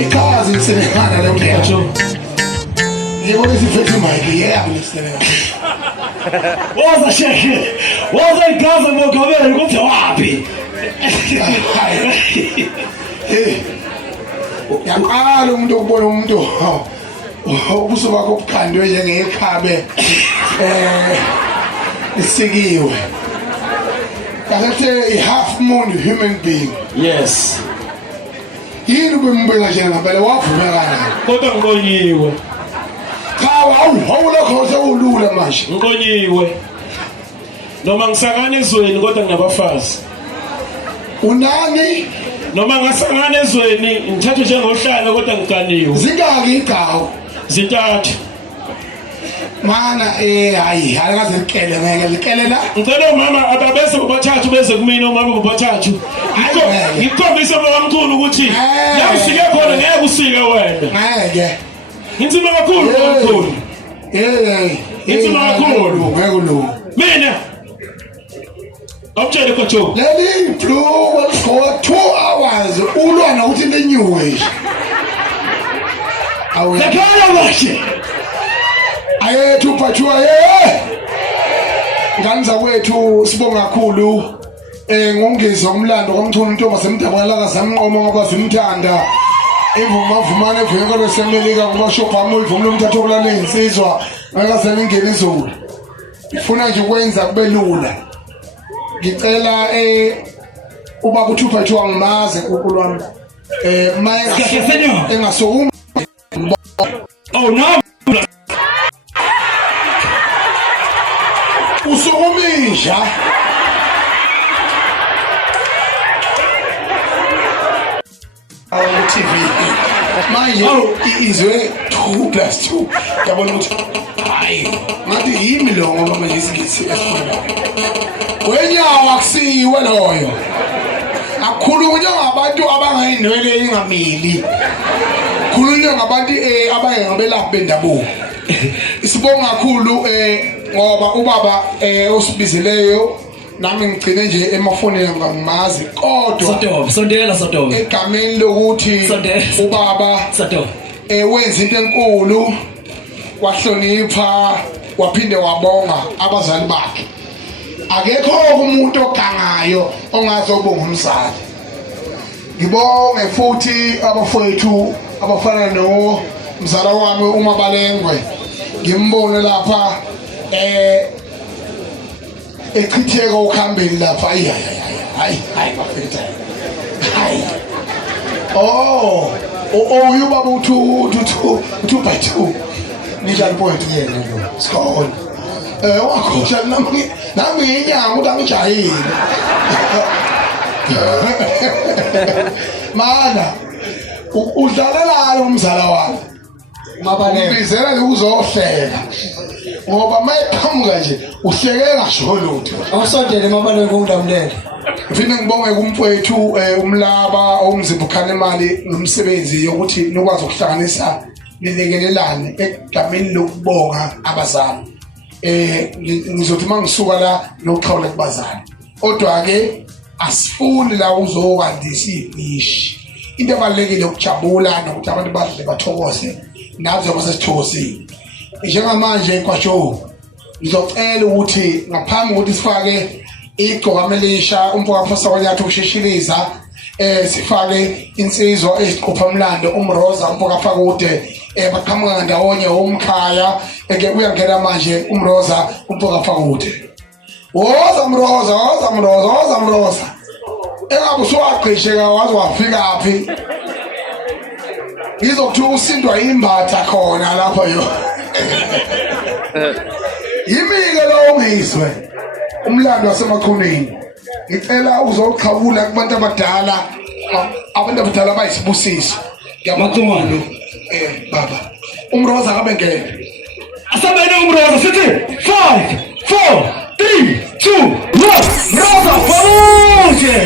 Ichazi kuselekana lo mdela. Yebo lesifethu mic yebo leselekana. Woza shekhe. Woza igaza ngokabela ukuthi wapi. Yaqala umuntu ukubona umuntu ubuso bakho obukhandwe njengekhabe isikiwe. Kahle i-half moon human being. Yes. Yini ubembeka nje ngempela wavumekana. Kodwa ngiqonyiwe. Cha awulokho sewulula manje. Ngiqonyiwe. Noma ngisakane ezweni kodwa nginabafazi. Unani? Noma ngasangana ezweni ngithatha njengohlala kodwa ngiganiwe. Zingaki igawu? Zintathu. Mana hayi akaze likele ngeke likele la. Ngicela umama ababese bobathathu beze kumina umama bobathathu. Ngikhombise mawamkhulu ukuthi la usike khona ngeke usike wena. Ngeke. Inzima kakhulu mawamkhulu. Inzima kakhulu. Ngeke lo. Mina Amtshele kwaTho. Leli blue will score 2 hours ulwa nokuthi lenyuwe. Awu. Yakhala bashe. Ayethu phathiwa nganza kwethu sibonga kakhulu ngongeza umlando kwamthula intombi semdabala zamnqoma ngoba simthanda imvumavumane eveke lesemelika kuba shopha imvumo umthatho kulala insizwa ngakasele ingene izulu ifuna nje ukwenza kube lula ngicela ubaba uthuphathiwa ngimaze kunkulu wami maye engasokuma oh no usukumisha TV manje izwe 2+2 yabona ukuthi hayi ngathi yimi lo ngoba manje isigithi esikhona wenyawo akusiwe loyo akukhulunywa ngabantu abangayinwele ingamili khulunywa ngabantu abangabelaphi bendabuko isibonga kakhulu ngoba ubaba osibizileyo nami ngicine nje emafonini ngimazi kodwa sondela egameni lokuthi ubaba wenza into enkulu wahlonipha waphinde wabonga abazali bakhe akekho umuntu ogangayo ongazobonga umzali ngibonge futhi abafowethu abafana no mzala wami uMabalengwe ngimbone lapha echitheka ukhambeni lapha hayi bafethu hayi uyubaba u2 by 2 nijani point yena lo sikhona wakhosha nami nginyanga ukuthi angijahile mana udlalela umzala wami Mabalengwe uzohleka ngoba mayiqhamuka nje uhleke ngasho lutho awusondele Mabalengwe undamlele ngifike ngibonge kumfowethu umlaba omzimba ukhana imali nomsebenzi yokuthi nikwazi ukuhlanganisa nilekelelane egameni lokubonga abazali ngizothi mangisuka la noxhawula kubazali kodwa ke asifuni la uzokwandisa ibishi into ebalekile ukujabula nokuthi abantu badle bathokoze nazo basesithosini njengamanje kwaShow ngizocela ukuthi ngaphambi kokuthi sifake igqokamelisha umfowethu kwanyathu usheshiliza sifake insizwa eziqophamlando umroza umfowethu kude baqhamuka ndawonye umkhaya eke uyangena manje umroza umfowethu kude woza mroza engabe usuwaqhisheka wazi wafika phi ngizokuthiwa usindwa imbatha khona lapho yo yimike lo ungizwe umlando wasemaqhuneni ngicela uzoqhawula kubantu abadala bayisibusiso ngiyamakhulu baba umroza kabe ngene asabene umroza sithi 5 4 3 2 1 roza famuje